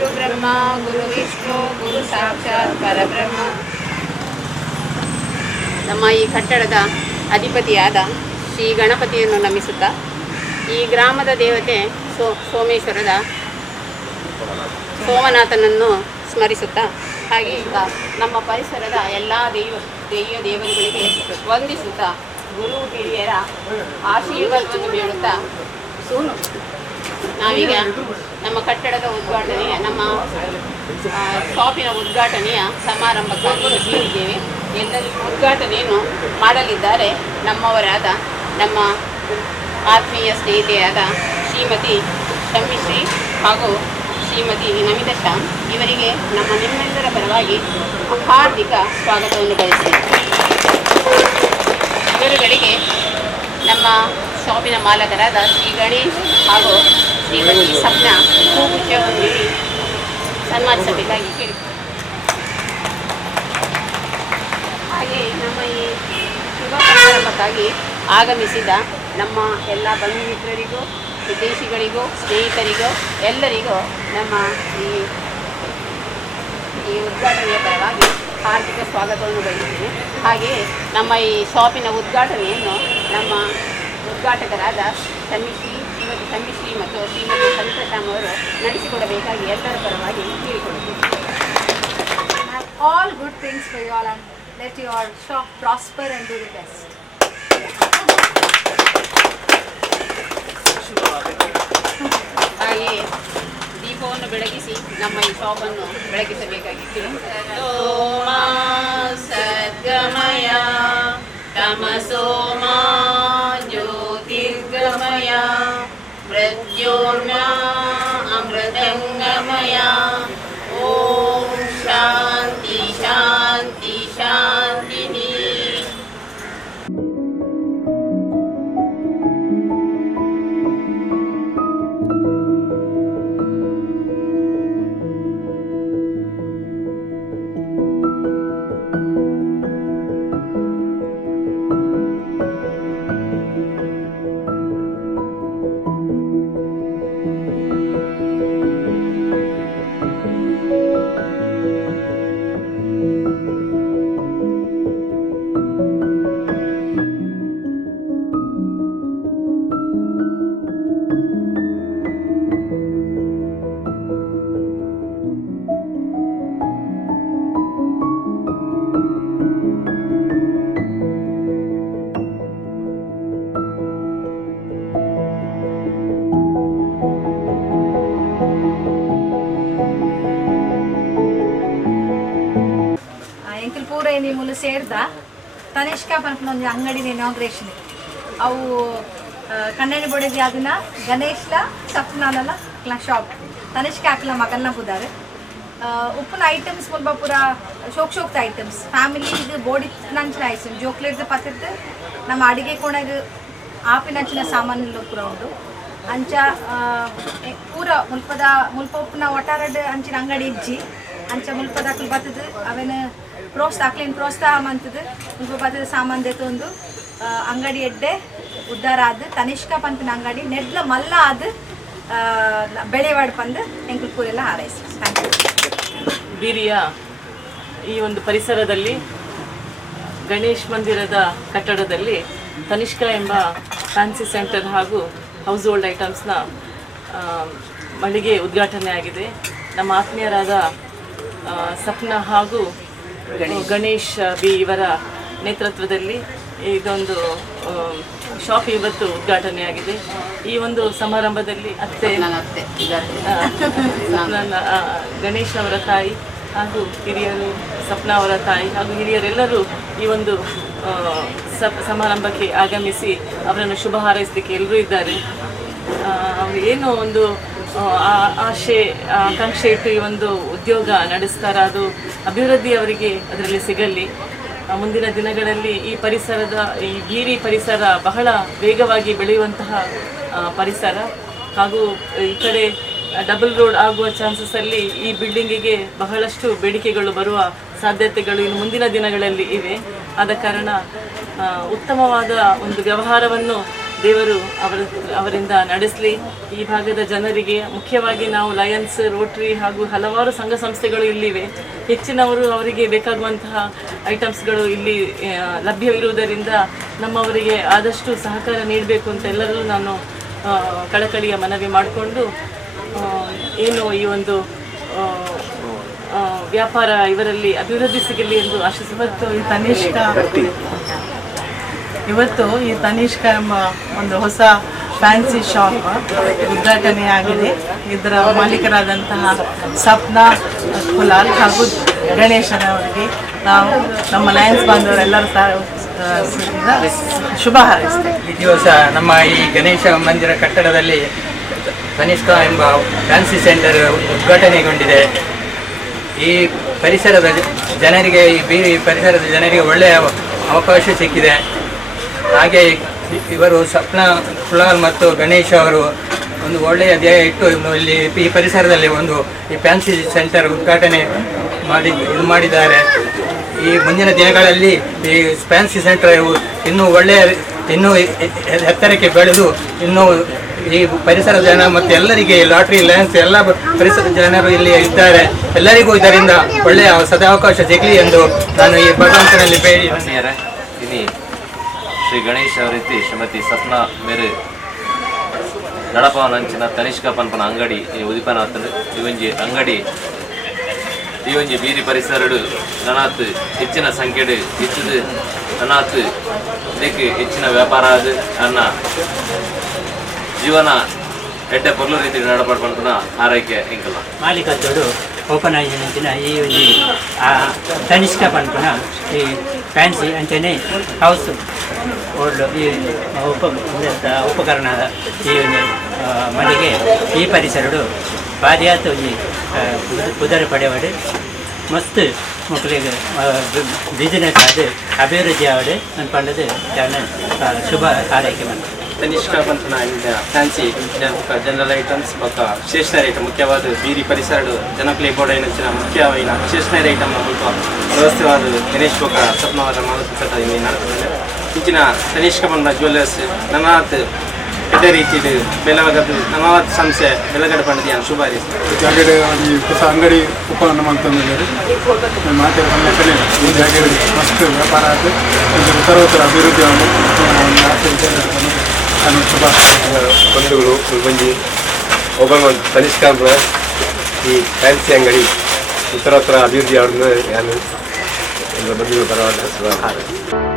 ಗುರು ಬ್ರಹ್ಮ ಗುರು ವಿಷ್ಣು ಗುರು ಸಾಕ್ಷಾತ್ ಪರಬ್ರಹ್ಮ. ನಮ್ಮ ಈ ಕಟ್ಟಡದ ಅಧಿಪತಿಯಾದ ಶ್ರೀ ಗಣಪತಿಯನ್ನು ನಮಿಸುತ್ತಾ ಈ ಗ್ರಾಮದ ದೇವತೆ ಸೋಮೇಶ್ವರದ ಸೋಮನಾಥನನ್ನು ಸ್ಮರಿಸುತ್ತಾ ಹಾಗೆ ನಮ್ಮ ಪರಿಸರದ ಎಲ್ಲ ದೇವರುಗಳಿಗೆ ವಂದಿಸುತ್ತಾ ಗುರು ಹಿರಿಯರ ಆಶೀರ್ವಾದವನ್ನು ಬೇಡುತ್ತಾ ನಾವೀಗ ನಮ್ಮ ಕಟ್ಟಡದ ಉದ್ಘಾಟನೆಯ ನಮ್ಮ ಶಾಪಿನ ಉದ್ಘಾಟನೆಯ ಸಮಾರಂಭಕ್ಕಾಗಿ ಸೇರಿದ್ದೇವೆ. ಎಲ್ಲರಿಗೂ ಉದ್ಘಾಟನೆಯನ್ನು ಮಾಡಲಿದ್ದಾರೆ ನಮ್ಮವರಾದ ನಮ್ಮ ಆತ್ಮೀಯ ಸ್ನೇಹಿತೆಯಾದ ಶ್ರೀಮತಿ ಶಮ್ಮಿಶ್ರೀ ಹಾಗೂ ಶ್ರೀಮತಿ ನಮಿತಾ ಶ್ಯಾಮ್. ಇವರಿಗೆ ನಿಮ್ಮೆಲ್ಲರ ಪರವಾಗಿ ಹಾರ್ದಿಕ ಸ್ವಾಗತವನ್ನು ಬಯಸ್ತೇನೆ. ಇವರುಗಳಿಗೆ ನಮ್ಮ ಶಾಪಿನ ಮಾಲಕರಾದ ಶ್ರೀ ಗಣೇಶ್ ಹಾಗೂ ಶ್ರೀಮತಿ ಸಪ್ನಾ ಹೂಗುಚ್ಛವನ್ನು ನೀಡಿ ಸನ್ಮಾನಿಸಬೇಕಾಗಿ ಕೇಳಿದ್ದೇನೆ. ಹಾಗೆ ನಮ್ಮ ಈ ಶುಭ ಸಮಾರಂಭಕ್ಕಾಗಿ ಆಗಮಿಸಿದ ನಮ್ಮ ಎಲ್ಲ ಬಂಧು ಮಿತ್ರರಿಗೂ ವಿದೇಶಿಗಳಿಗೂ ಸ್ನೇಹಿತರಿಗೂ ಎಲ್ಲರಿಗೂ ನಮ್ಮ ಈ ಉದ್ಘಾಟನೆಯ ಪರವಾಗಿ ಹಾರ್ದಿಕ ಸ್ವಾಗತವನ್ನು ಬಯಸುತ್ತೇನೆ. ಹಾಗೆಯೇ ನಮ್ಮ ಈ ಶಾಪಿನ ಉದ್ಘಾಟನೆಯನ್ನು ನಮ್ಮ ಉದ್ಘಾಟಕರಾದ ಶ್ರೀಮತಿ ಶಮ್ಮಿಶ್ರೀ ಮತ್ತು ಶ್ರೀಮತಿ ನಮಿತಾ ಶ್ಯಾಮ್ ಅವರು ನಡೆಸಿಕೊಡಬೇಕಾಗಿ ಎಲ್ಲರ ಪರವಾಗಿ ಕೇಳಿಕೊಳ್ಳುತ್ತೇನೆ. All good things for you all and let your shop prosper and do the best. ಹಾಗೆಯೇ ದೀಪವನ್ನು ಬೆಳಗಿಸಿ ನಮ್ಮ ಈ ಶಾಪನ್ನು ಬೆಳಗಿಸಬೇಕಾಗಿ ಸದ್ಗಮಯ ತಮಸೋಮ ಜ್ಯೋತಿರ್ಗಮಯ ಮೃತ್ಯೋರ್ಮ ಅಮೃತಂಗಮಯ. ಓಂ ಶಾಂತಿ ಶಾಂತಿ ಶಾಂತಿ. ಎಂಕಲ್ ಮೂಲ ಸೇರ್ದ ತನಿಷ್ಕಾ ಪನ್ಪುನ ಅಂಗಡಿನ ಇನಾಗ್ರೇಷನ್ ಅವು ಕನ್ನಡ ಬೋಡಿಗೆ ಅದನ್ನ ಗಣೇಶ್ಲ ಸಪ್ನಾಲಲ್ಲ ಶಾಪ್ ತನಿಷ್ಕಾ ಹಾಕಲ ಮಗಲ್ನ ಪುದಾರೆ ಉಪ್ಪುನ ಐಟಮ್ಸ್ ಮುಲ್ಪ ಪೂರ ಶೋಕ್ತ ಐಟಮ್ಸ್ ಫ್ಯಾಮಿಲಿ ಇದು ಬೋಡಿ ನಂಚಿನ ಐಟಮ್ ಜೋಕ್ಲೇಟ್ ಪತ್ತಿದ್ದು ನಮ್ಮ ಅಡಿಗೆ ಕೋಣೆಗೆ ಆಪಿನಂಚಿನ ಸಾಮಾನು ಪೂರ ಉಂಟು ಅಂಚ ಪೂರ ಮುಲ್ಪ ಉಪ್ಪುನ ಒಟ್ಟಾರಡ್ ಅಂಚಿನ ಅಂಗಡಿ ಇಜ್ಜಿ ಅಂಚ ಮುಲ್ಪದ ಅಕ್ಲು ಬತ್ತದು ಅವೇನು ಪ್ರೋತ್ಸಾಹ ಮಂತದ್ದು ಮುಲ್ಪ ಬತ್ತದ ಸಾಮಾನು ದೆತ್ತೊಂದು ಅಂಗಡಿ ಎಡ್ಡೆ ಉದ್ದಾರ ಆದ ತನಿಷ್ಕಾ ಪಂಪಿನ ಅಂಗಡಿ ನೆಡ್ಲ ಮಲ್ಲ ಆದ ಬೆಳೆವಾಡ್ ಪಂದು ಎಂಕಲ್ ಪೂರೆಲ್ಲ ಹಾರೈಸಿ. ಬೀರಿಯ ಈ ಒಂದು ಪರಿಸರದಲ್ಲಿ ಗಣೇಶ್ ಮಂದಿರದ ಕಟ್ಟಡದಲ್ಲಿ ತನಿಷ್ಕಾ ಎಂಬ ಫ್ಯಾನ್ಸಿ ಸೆಂಟರ್ ಹಾಗೂ ಹೌಸ್ ಹೋಲ್ಡ್ ಐಟಮ್ಸ್ನ ಮಳಿಗೆ ಉದ್ಘಾಟನೆ ಆಗಿದೆ. ನಮ್ಮ ಆತ್ಮೀಯರಾದ ಸಪ್ನಾ ಹಾಗೂ ಗಣೇಶ್ ಬಿ ಇವರ ನೇತೃತ್ವದಲ್ಲಿ ಇದೊಂದು ಶಾಪ್ ಇವತ್ತು ಉದ್ಘಾಟನೆಯಾಗಿದೆ. ಈ ಒಂದು ಸಮಾರಂಭದಲ್ಲಿ ಗಣೇಶ್ ಅವರ ತಾಯಿ ಹಾಗೂ ಹಿರಿಯರು, ಸಪ್ನಾ ಅವರ ತಾಯಿ ಹಾಗೂ ಹಿರಿಯರೆಲ್ಲರೂ ಈ ಒಂದು ಸಮಾರಂಭಕ್ಕೆ ಆಗಮಿಸಿ ಅವರನ್ನು ಶುಭ ಹಾರೈಸಲಿಕ್ಕೆ ಎಲ್ಲರೂ ಇದ್ದಾರೆ. ಏನು ಒಂದು ಆಕಾಂಕ್ಷೆ ಇಟ್ಟು ಈ ಒಂದು ಉದ್ಯೋಗ ನಡೆಸ್ತಾರ, ಅದು ಅಭಿವೃದ್ಧಿ ಅವರಿಗೆ ಅದರಲ್ಲಿ ಸಿಗಲಿ. ಮುಂದಿನ ದಿನಗಳಲ್ಲಿ ಈ ಪರಿಸರದ ಈ ಬೀರಿ ಪರಿಸರ ಬಹಳ ವೇಗವಾಗಿ ಬೆಳೆಯುವಂತಹ ಪರಿಸರ ಹಾಗೂ ಈ ಕಡೆ ಡಬಲ್ ರೋಡ್ ಆಗುವ ಚಾನ್ಸಸ್ಸಲ್ಲಿ ಈ ಬಿಲ್ಡಿಂಗಿಗೆ ಬಹಳಷ್ಟು ಬೇಡಿಕೆಗಳು ಬರುವ ಸಾಧ್ಯತೆಗಳು ಇನ್ನು ಮುಂದಿನ ದಿನಗಳಲ್ಲಿ ಇವೆ. ಆದ ಕಾರಣ ಉತ್ತಮವಾದ ಒಂದು ವ್ಯವಹಾರವನ್ನು ದೇವರು ಅವರಿಂದ ನಡೆಸಲಿ. ಈ ಭಾಗದ ಜನರಿಗೆ ಮುಖ್ಯವಾಗಿ ನಾವು ಲಯನ್ಸ್, ರೋಟ್ರಿ ಹಾಗೂ ಹಲವಾರು ಸಂಘ ಸಂಸ್ಥೆಗಳು ಇಲ್ಲಿವೆ. ಹೆಚ್ಚಿನವರು ಅವರಿಗೆ ಬೇಕಾಗುವಂತಹ ಐಟಮ್ಸ್ಗಳು ಇಲ್ಲಿ ಲಭ್ಯವಿರುವುದರಿಂದ ನಮ್ಮವರಿಗೆ ಆದಷ್ಟು ಸಹಕಾರ ನೀಡಬೇಕು ಅಂತ ಎಲ್ಲರಲ್ಲೂ ನಾನು ಕಳಕಳಿಯ ಮನವಿ ಮಾಡಿಕೊಂಡು ಏನು ಈ ಒಂದು ವ್ಯಾಪಾರ ಇವರಲ್ಲಿ ಅಭಿವೃದ್ಧಿ ಸಿಗಲಿ ಎಂದು ಆಶಿಸುತ್ತೇನೆ. ಇವತ್ತು ಈ ತನಿಷ್ಕ ಎಂಬ ಒಂದು ಹೊಸ ಫ್ಯಾನ್ಸಿ ಶಾಪ್ ಉದ್ಘಾಟನೆಯಾಗಿದೆ. ಇದರ ಮಾಲೀಕರಾದಂತಹ ಸಪ್ನಾ ಕುಲಾಲ್ ಹಾಗೂ ಗಣೇಶನವರಿಗೆ ನಾವು ನಮ್ಮ ಲಯನ್ಸ್ ಬಾಂಧವರೆಲ್ಲರೂ ಶುಭ ಹಾರೈಸ್ತೇವೆ. ಈ ದಿವಸ ನಮ್ಮ ಈ ಗಣೇಶ ಮಂದಿರ ಕಟ್ಟಡದಲ್ಲಿ ತನಿಷ್ಕ ಎಂಬ ಫ್ಯಾನ್ಸಿ ಸೆಂಟರ್ ಉದ್ಘಾಟನೆಗೊಂಡಿದೆ. ಈ ಪರಿಸರದ ಜನರಿಗೆ ಈ ಪರಿಸರದ ಜನರಿಗೆ ಒಳ್ಳೆಯ ಅವಕಾಶ ಸಿಕ್ಕಿದೆ. ಹಾಗೆ ಇವರು ಸಪ್ನಾ ಕುಲಾಲ್ ಮತ್ತು ಗಣೇಶ್ ಅವರು ಒಂದು ಒಳ್ಳೆಯ ಧ್ಯೇಯ ಇಟ್ಟು ಇಲ್ಲಿ ಈ ಪರಿಸರದಲ್ಲಿ ಈ ಫ್ಯಾನ್ಸಿ ಸೆಂಟರ್ ಉದ್ಘಾಟನೆ ಮಾಡಿದ್ದಾರೆ. ಈ ಮುಂದಿನ ದಿನಗಳಲ್ಲಿ ಈ ಫ್ಯಾನ್ಸಿ ಸೆಂಟರ್ ಇನ್ನೂ ಇನ್ನೂ ಎತ್ತರಕ್ಕೆ ಬೆಳೆದು ಇನ್ನೂ ಈ ಪರಿಸರದ ಜನ ಮತ್ತು ಎಲ್ಲರಿಗೆ ಲಾಟ್ರಿ ಲಯನ್ಸ್ ಎಲ್ಲ ಪರಿಸರದ ಜನರು ಇಲ್ಲಿ ಇದ್ದಾರೆ. ಎಲ್ಲರಿಗೂ ಇದರಿಂದ ಒಳ್ಳೆಯ ಸದಾವಕಾಶ ಸಿಗಲಿ ಎಂದು ನಾನು ಈ ಭಗವಂತನಲ್ಲಿ ಬೇಡಿ ini ಶ್ರೀ ಗಣೇಶ್ ಅವರಿತಿ ಶ್ರೀಮತಿ ಸಪ್ನಾ ಮೇರೆ ನಡಪವನಂಚಿನ ತನಿಷ್ಕ ಪನ್ಪನ ಅಂಗಡಿ ಉದಿಪನ ಇವಂಜಿ ಅಂಗಡಿ ಈ ಬೀದಿ ಪರಿಸರಡು ನನಾತ್ ಹೆಚ್ಚಿನ ಸಂಖ್ಯೆಡು ಇಚ್ಚದು ನನಾತ್ ಇದಕ್ಕೆ ಹೆಚ್ಚಿನ ವ್ಯಾಪಾರ ಅದು ಅನ್ನ ಜೀವನ ಎಡ್ಡ ಪೊರ್ಲು ರೀತಿ ನಡಪಡ್ಕೊಂಡ ಆರೈಕೆ ಇಂಕಲ್ಲ ಮಾಲೀಕತ್ತೋಡು ಓಪನ್ ಆಯ್ತಿನ ಈ ಒಂದು ತನಿಷ್ಕ ಪನ್ಪನ ಈ ಫ್ಯಾನ್ಸಿ ಅಂಚನೆ ಹೌಸ್ ಓಲ್ಡ್ ಈ ಉಪಕರಣದ ಈ ಒಂದು ಮನೆಗೆ ಈ ಪರಿಸರಡು ಭಾರಿ ಆತು ಈ ಉದರ ಪಡೆವಡೆ ಮಸ್ತ್ ಮಕ್ಕಳಿಗೆ ಬಿಸಿನೆಸ್ ಅದು ಅಭಿವೃದ್ಧಿ ಆವಡೆ ಅನ್ಕೊಂಡದು ಶುಭ ಹಾರೈಕೆ ಮಾಡ್ತಾರೆ. ತನಿಷ್ಕ ಪಂಪನ ಫ್ಯಾನ್ಸಿ ಜನರಲ್ ಐಟಮ್ಸ್ ಬೊಕ್ಕ ಸ್ಟೇಷನರಿ ಐಟಮ್ ಮುಖ್ಯವಾದ ಬೀದಿ ಪರಿಸರಡು ಜನಕ್ಲೆ ಬೋರ್ಡ್ ಏನಂಚಿನ ಮುಖ್ಯವಾದ ಸ್ಟೇಷನರಿ ಐಟಮ್ ಸ್ವಲ್ಪ ವ್ಯವಸ್ಥೆವಾದ ಗಣೇಶ್ ಬೊಕ್ಕ ಸಪ್ನವರ ಮಾಲೂಕತ ಇಲ್ಲಿ ನಡೆದಿದೆ. ಇಂಚಿನ ತನಿಷ್ಕ ಪಂಪನ ಜ್ಯುವೆಲ್ಲರ್ಸ್ ನನಾತ್ ಇದೇ ರೀತಿದು ಬೆಳವಗದು ನಮಾವತ್ ಸಂಸ್ಥೆ ಬೆಳಗಡೆ ಪಂಡದ ಶುಭ ಜಾಗಡೆ ಈ ಹೊಸ ಅಂಗಡಿ ಉಪಕರಣ ಅಂತಂದಿದ್ದಾರೆ. ಮಾತಾಡಿ ಈ ಜಾಗ ಮಸ್ತ್ ವ್ಯಾಪಾರ ಆಯ್ತು, ಉತ್ತರೋತ್ತರ ಅಭಿವೃದ್ಧಿ ಶುಭ ಬಂಧುಗಳು ಬಂದು ಒಬ್ಬ ತನಿಷ್ಕ ಈ ಫ್ಯಾನ್ಸಿ ಅಂಗಡಿ ಉತ್ತರೋತ್ತರ ಅಭಿವೃದ್ಧಿ ಅವ್ರನ್ನ ನಾನು ಬಂಧುಗಳು ಪರವಾಗಿ ಶುಭ ಹಾರೈಸ್ತೇನೆ.